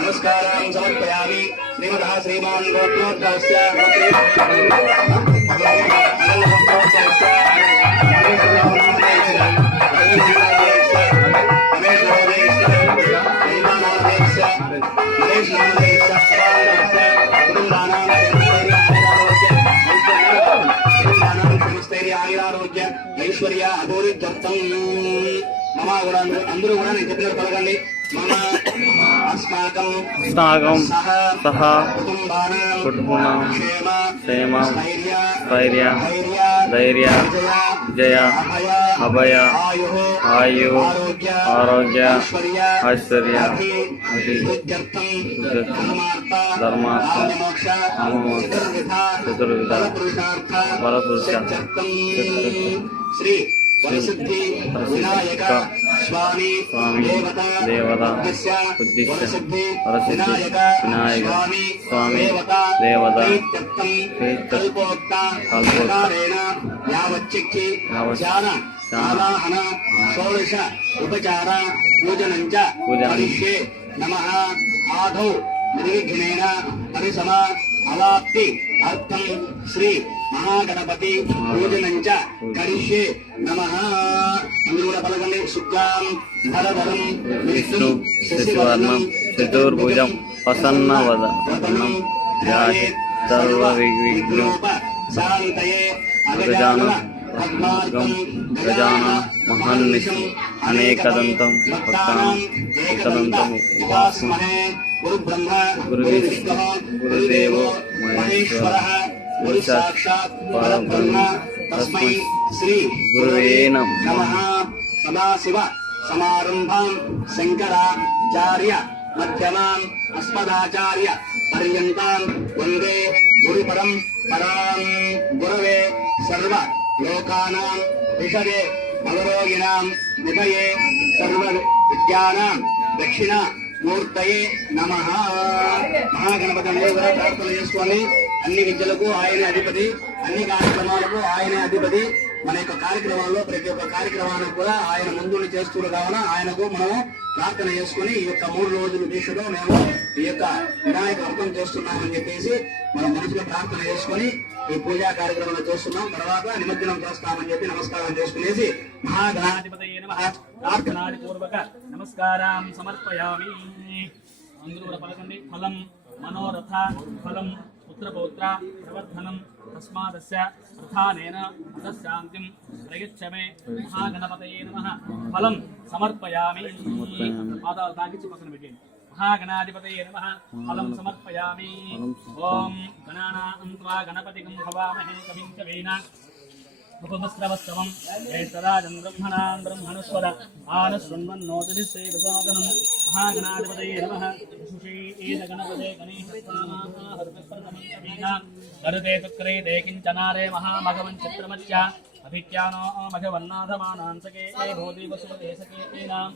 नमस्कारान् समर्पयामि। श्रीमतः श्रीमान् गोत्रोद्भवस्य ఐశ్వర్య అభివృద్ధ్యర్థం మమ కూడా అందరూ కూడా నేను చెప్పినట్టు పలకండి. మమ అస్మాకం సహ కుటుంబానాం క్షేమ స్థైర్య ధైర్య జయ అభయ ఆయు ఆరోగ్య ఐశ్వర్య ధర్మార్థ చతుర్విధ ఫలపురుషార్థం శ్రీ వరసిద్ధి వినాయక స్వామి దేవత ఉద్దిశ్య వరసిద్ధి వినాయక స్వామి దేవత కల్పోక్త యావచ్చిక్కి ఆవాహన షోడశ ఉపచార పూజనంచ కరిష్యే నమః. ఆదౌ నిర్విఘ్నేన పరిసమ అవాప్తి అర్థం శ్రీ మహాగణపతి పూజనంచ కరిష్యే నమః. అందరూ కూడా పలకండి. శుక్లాం భరధరం విష్ణు శశివర్ణం చతుర్భుజం ప్రసన్నవదనం ధ్యాయేత్ సర్వవిఘ్నోప శాంతయే. గజాన మహాన్నిశం అనేకదంతం ఏకదంతం ఉపాస్మహే. గురుదేవో మహేశ్వరః గురు సాక్షాత్ పరబ్రహ్మ తస్మై శ్రీ గురవే నమః. సదాశివ సమారంభాం శంకరాచార్య మధ్యమాం అస్మదాచార్య పర్యంతాం వందే గురు పరంపరాం. గురవే సర్వ లోకానాం విషదే అవరోగిణాం నిధయే సర్వ విద్యానాం దక్షిణ మూర్తయే నమః. మహాగణపతి అనేది కూడా ప్రార్థన చేసుకోండి. అన్ని విద్యలకు ఆయనే అధిపతి, అన్ని కార్యక్రమాలకు ఆయనే అధిపతి. మన యొక్క కార్యక్రమాల్లో ప్రతి ఒక్క కార్యక్రమానికి కూడా ఆయన ముందుండి చేస్తున్న కావున ఆయనకు మనము ప్రార్థన చేసుకుని ఈ యొక్క 3 రోజుల దీక్షలో మేము ఈ యొక్క వినాయక వ్రతం చేస్తున్నామని చెప్పేసి మనం మనసులో ప్రార్థన చేసుకుని ఈ పూజా కార్యక్రమాలు చేస్తున్నాం. తర్వాత నిమజ్జనం చేస్తామని చెప్పి నమస్కారం చేసుకునేసి మహాగణాధిపతయే నమః ప్రార్థనాది పూర్వక నమస్కారం సమర్పయామి. అందరూ కూడా పలకండి. ఫలం మనోరథ ఫలం పుత్రపౌత్ర ప్రవర్ధనం తస్మాదస్య ప్రధానేన అతశాంతిం ప్రయచ్చమే. మహాగణపతయే నమః ఫలం సమర్పయామి. పాదాలు తాకించి పక్కన పెట్టండి. మహాగణాధిపతయే నమః ఫలం సమర్పయామి. ఓం గణానాం త్వా గణపతిగం హవామహే కవిం కవీన ఉపమస్రవస్తవం ఏతరాజం బ్రహ్మణాం బ్రహ్మణస్వర ఆనశృణ్వన్నోతిభిస్సేవితోగనం. మహాగణాధిపతయే నమః సుషీద గణపతే గణేశస్వామా హరితప్రథమం కవీనా హరితే తుక్రే దే కించనారే మహామఘవం చిత్రమస్య अभिज्ञानो मघवन्नाथमानांसके ए भोधि वसुमते सके नाम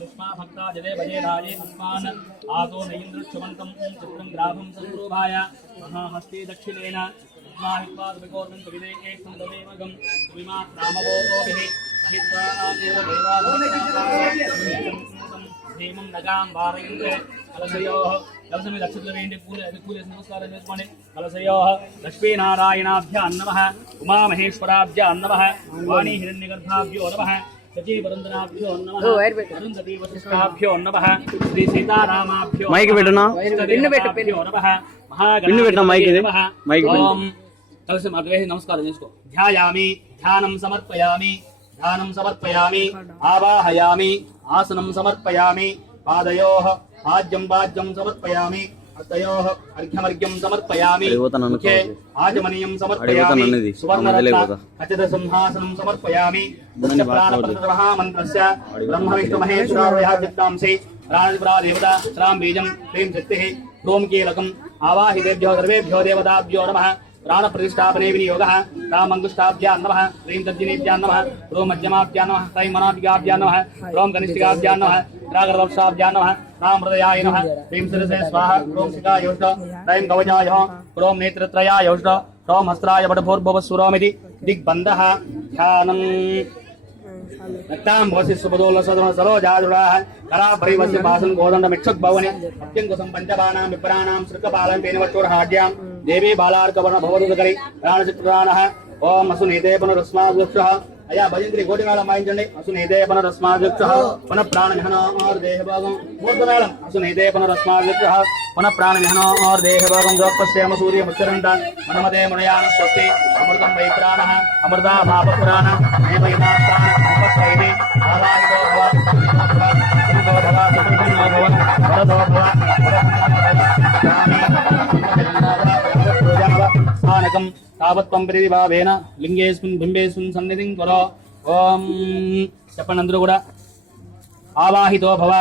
सुष्मा भक्ता जले भजे राजे अस्मान् आतो नैन्द्रक्षुमन्तं चित्रं ग्राभं संरूपाय महाहस्ते दक्षिणेन माहित्वाद्विकोर्मं कविदेके सुन्दमेमगं विमा रामवोभिः सहित्वा देवं नगां वारयन्ते कलशयोः कलशमे नक्षत्रवेण्डे पूजे नमस्कारं చేసుకోండి कलशयोः लक्ष्मीनारायणाभ्यां नमः उमामहेश्वराभ्यां नमः वाणी हिरण्यगर्भाभ्यो नमः सजीवरंदनाभ्यो नमः अरुंधती वसिष्ठाभ्यो नमः श्री सीतारामाभ्यो మైక్ పెట్టనా नमः महागणाधिपतये नमः ओम कलशम अग्रेहि नमस्कारं చేసుకో ध्यायामि ध्यानं समर्पयामि आवाहयामि आसनं समर्पयामि पादयोः आज्यं समर्पयामि हस्तयोः अर्घ्यमर्घ्यं समर्पयामि मुखे आजमनीयं समर्पयामि सुवर्णरत्न खचित सिंहासनं समर्पयामि महामन्त्रस्य ब्रह्म विष्णु महेश्वराः चित्तांसि प्राणिप्रा देवता श्राम बीजं क्लीं शक्तिः ह्रूं कीलकम् आवाहितेभ्यो सर्वेभ्यो देवताभ्यो नमः प्राण प्रतिष्ठापने विनियोगः राम अंगुष्ठाभ्यां नमः ह्रीं तर्जनीभ्यां नमः ह्रूं मध्यमाभ्यां नमः ह्रीं मनाभ्याभ्यां नमः ह्रूं कनिष्ठिकाभ्यां नमः रागर्वक्षाभ्यां नमः राम हृदयाय नमः ह्रीं शिरसे स्वाहा ह्रूं शिखायोष्ट ह्रीं कवचाय ह्रूं नेत्रत्रयायोष्ट ह्रूं हस्त्राय वटभूर्भुवस्सुरोमिति दिग्बन्धः ध्यानम् नक्तां भवसि सुपदोल सदन सरोजाजुराः करापरिवस्य पासन गोदण्डमिक्षुक भवने अत्यङ्कुशं पञ्चबाणां विप्राणां श्रुकपालं पेनवचोरहाड्यां देवी बालार्कवर्ण भवदुदकरि प्राणचित्राणः ओम असुनीते पुनरस्माद्वक्षः अया भजंत्री गोटिमेळं वाయించండి असुनीते पुनरस्माद्वक्षः पुनः प्राणविहनो और देहभागं मूर्धमेळं असुनीते पुनरस्माद्वक्षः पुनः प्राणविहनो और देहभागं द्रौपस्यम सूर्यमुच्चरन्त मनमते मुनयान स्वस्ति अमृतं वै प्राणः अमृता भापपुराण नेमयितास्तान उपत्रैवे आवाहितो भव सुखो भव सुखिनो भव वरदो भव स्थानकं तावत्त्वं प्रतिभावेन लिंगेस्मिन् बिम्बेस्मिन् सन्निधिं करो ओम చెప్పండి అందరూ కూడా ఆవాహితో భవ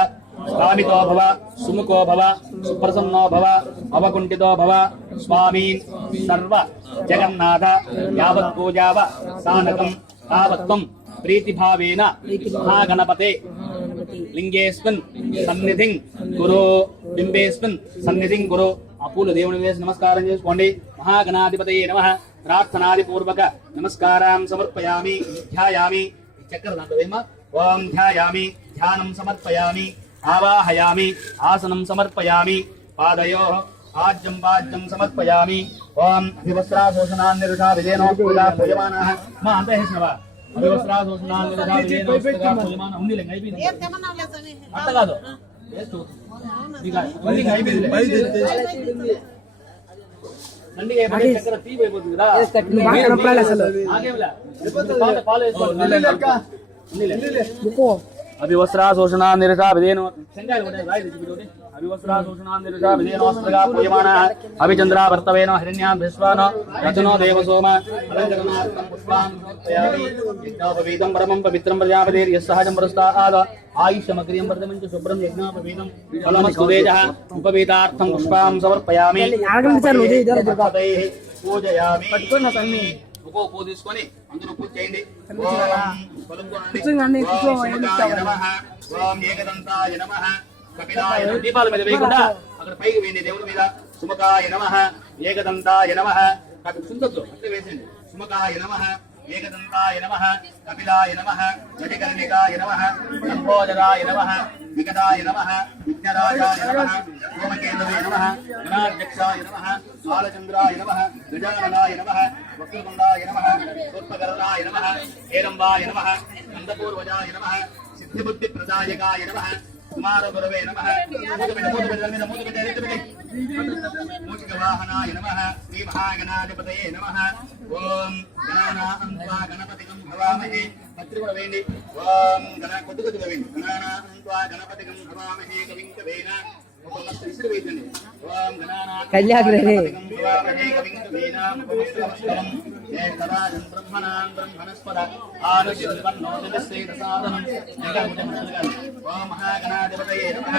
స్వామితో భవ సుముఖో భవ సుప్రసన్నో భవ అవకుంఠితో భవ స్వామీన్ సర్వ జగన్నాథ యావత్ పూజావ సానకం తావత్వం ప్రీతిభావేన మహాగణపతే లింగేస్మిన్ సన్నిధిం కురు బింబేస్మిన్ సన్నిధిం కురు ఆ పూలు దేవుని వేసి నమస్కారం చేసుకోండి महागणाधिपतये नमः प्रार्थनादि पूर्वक नमस्कारां समर्पयामि ध्यायामि चक्रनाथदेव ओम ध्यायामि ध्यानं समर्पयामि आवाहयामि आसनं समर्पयामि पादयोः आज्यं पाज्यं समर्पयामि ओम अभिवस्त्राशोषणान्निरुषा विजेनो पूजा पूजमानः मा अंते हेस्नवा अभिवस्त्राशोषणान्निरुषा विजेनो पूजा पूजमानः उंडी लेंगे అయిపోయింది ఏం తెమనాలే సని అట్ట కాదు ಎಷ್ಟು ಈಗ ಉಂಡಿ అయిపోయింది నండి ఏ చక్కెర తీపి అయిపోతుందిరా బాగా నొప్పాలి అసలు ఆగేవలా పాలు వేసుకో అభివస్త్రాశోషణా నిరసా విదేనో శంగాలు కొట్టే రాయి దిగిపోతే అభివస్త్రాశోషణా నిరసా విదేనోస్త్రగా పూయమానః అభిచంద్రా వర్తవేన హిరణ్యాం విశ్వానో రచనో దేవసోమ అలంకరణార్థం పుష్పాం సమర్పయామి యజ్ఞోపవీతం పరమం పవిత్రం ప్రజాపతిర్ యస్సహజం పురస్తాద్ ఆయుష్యమగ్రియం వర్ధమంచ శుభ్రం యజ్ఞోపవీతం ఫలమస్తు తేజః ఉపవీతార్థం పుష్పాం సమర్పయామి పూజయామి పట్టుకున్న తన్ని ఉప్పు తీసుకొని అందులో పూజ చేయండి ఓం ఏకదంతాయ నమః కపిలాయ దీపాల మీద వేయకుండా అక్కడ పైకి వేయండి దేవుడి మీద సుముఖాయ నమః ఏకదంతాయ నమః సుందర్లో అట్లా వేసేయండి సుముఖాయ నమః ఏకదంతాయ నమః కపిలాయ నమః గజకర్ణికాయ నమః లంబోదరాయ నమః వికటాయ నమః విఘ్నరాజాయ నమః సోమకేతవే నమః గణాధ్యక్షాయ నమః బాలచంద్రాయ నమః గజాననాయ నమః వక్రతుండాయ నమః సూర్పకర్ణాయ నమః హేరంబాయ నమః నందపూర్వజాయ నమః సిద్ధిబుద్ధిప్రదాయకాయ నమః కుమార గురవే నమః మూషికవాహనాయ నమః శ్రీ మహాగణాధిపతయే నమః ఓం గణానాం త్వా గణపతికం భవామహే పత్రి కూడా వేయండి ఓం కొద్ది కొద్దిగా వేయండి గణానాం త్వా గణపతికం భవామహే కవిం కవేన ఉపమస్తు ఇసురు వేయండి ఓం గణానాం గణపతికం భవామహే కవిం కవేన ఉపమస్తు నమస్కారం ఏ సదాజం బ్రహ్మణాం బ్రహ్మణస్పద ఆనుశిల్వన్నోదస్సేత సాధనం ఓం మహాగణాధిపతయే నమః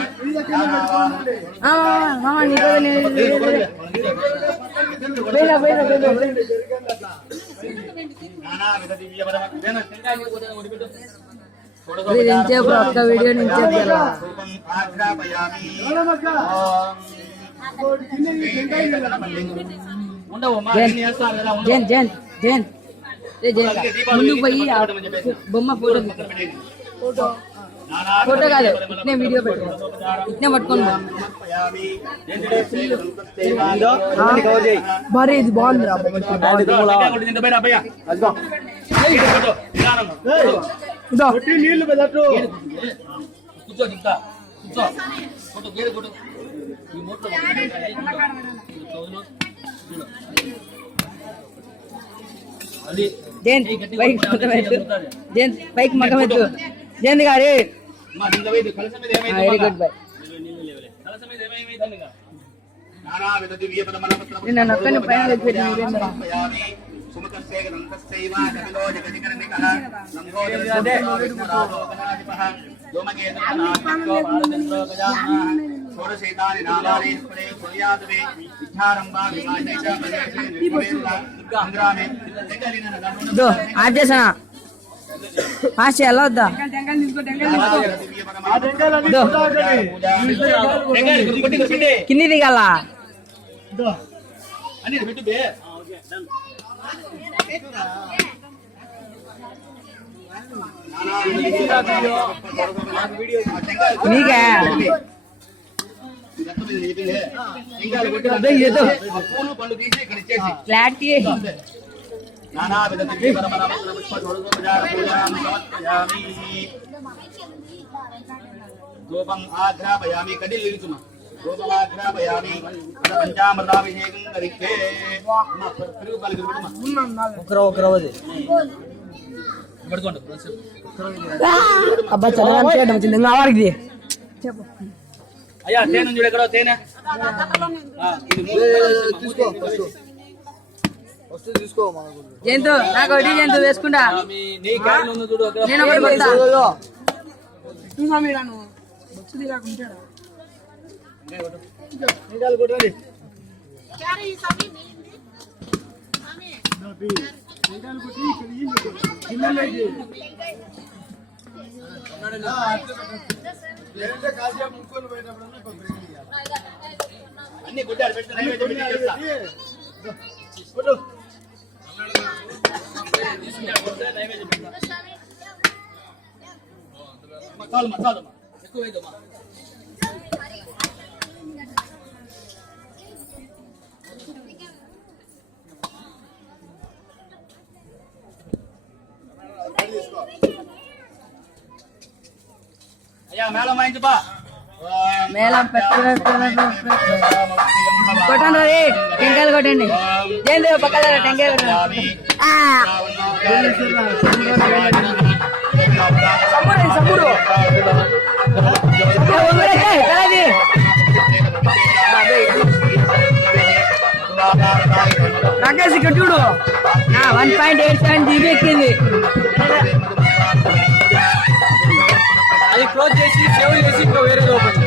నానావిధ దివ్యపరమ నేను టెంకాయ కొట్టేది ఒడిపెట్టు ఒక్క వీడియో నుంచి రూపం ఆగ్రాపయామి ఉండవు మా నేను చేస్తాను కదా జైన్ జైన్ జైన్ ముందుకు పోయి ఆ బొమ్మ ఫోటో ఫోటో కాదు నేను వీడియో పెట్టు ఇట్నే పట్టుకోండి భారీ ఇది బాగుంది నీళ్లు కూర్చో ఇంకా కూర్చో ఫోటో గేరు ఫోటో ఈ మూట్లో అది జైన్ బైక్ మొత్తం ఎత్తు జైన్ బైక్ మొత్తం ఎత్తు జైన్ గారి మా దింగ వేది కలస మీద ఏమైంది వెరీ గుడ్ బై కలస మీద ఏమైంది నానావిధ దివ్యపరమ నేను ఒక్కని పైన పెట్టాను సుమకస్యేగంతస్యైవ కపిలో జగదికర్ణికః నంగోదరసోమరాజోగణాధిపః ధూమకేతునాథో భారతేంద్రో గజాననః షోడశైతాని నామాని స్ఫురే కుర్యాదవే విద్యారంభా విమానే చ ప్రదేశే నిర్వివేద సంగ్రామే జగలిన దో ఆఫ్ చేసానా ఫాస్ట్ చేయాలా వద్దా దో కింది దిగాల అన్ని పెట్టు బే ఓకే డన్ నీకే ఫ్లాట్ కి ధూపం ఆఘ్రాపయామి కడిల్ నిలుచున్నా ధూపం ఆఘ్రాపయామి పంచామృతాభిషేకం కరిస్తే ఒకరవది పడుకోండి అబ్బా చదవడం చేయడం వచ్చింది ఇంకా వారికి అయ్యా తేనె చూడు ఎక్కడో తేనె జంతు నాకు ఒకటి జంతు వేసుకుంటా నీ క్యాన్ ఉంది చూడు నేను ఒకటి కొడతా అన్ని గుడ్డారు పెట్టి నైవేద్యం పెట్టి చేస్తా నైవేద్యం పెడతా చాలు ఎక్కువ వేద్దామా అయ్యా మేళం వాయించబా మేళం కొట్టండి రే టెంకాయలు కొట్టండి జయంతి పక్కన టెంకాయ కొట్టండి సమ్ముడు రాకేష్ ఇక్కడ చూడు 1.87 GB ఎక్కింది అది క్లోజ్ చేసి సేవ్ చేసి ఇంకా వేరే ఓపెన్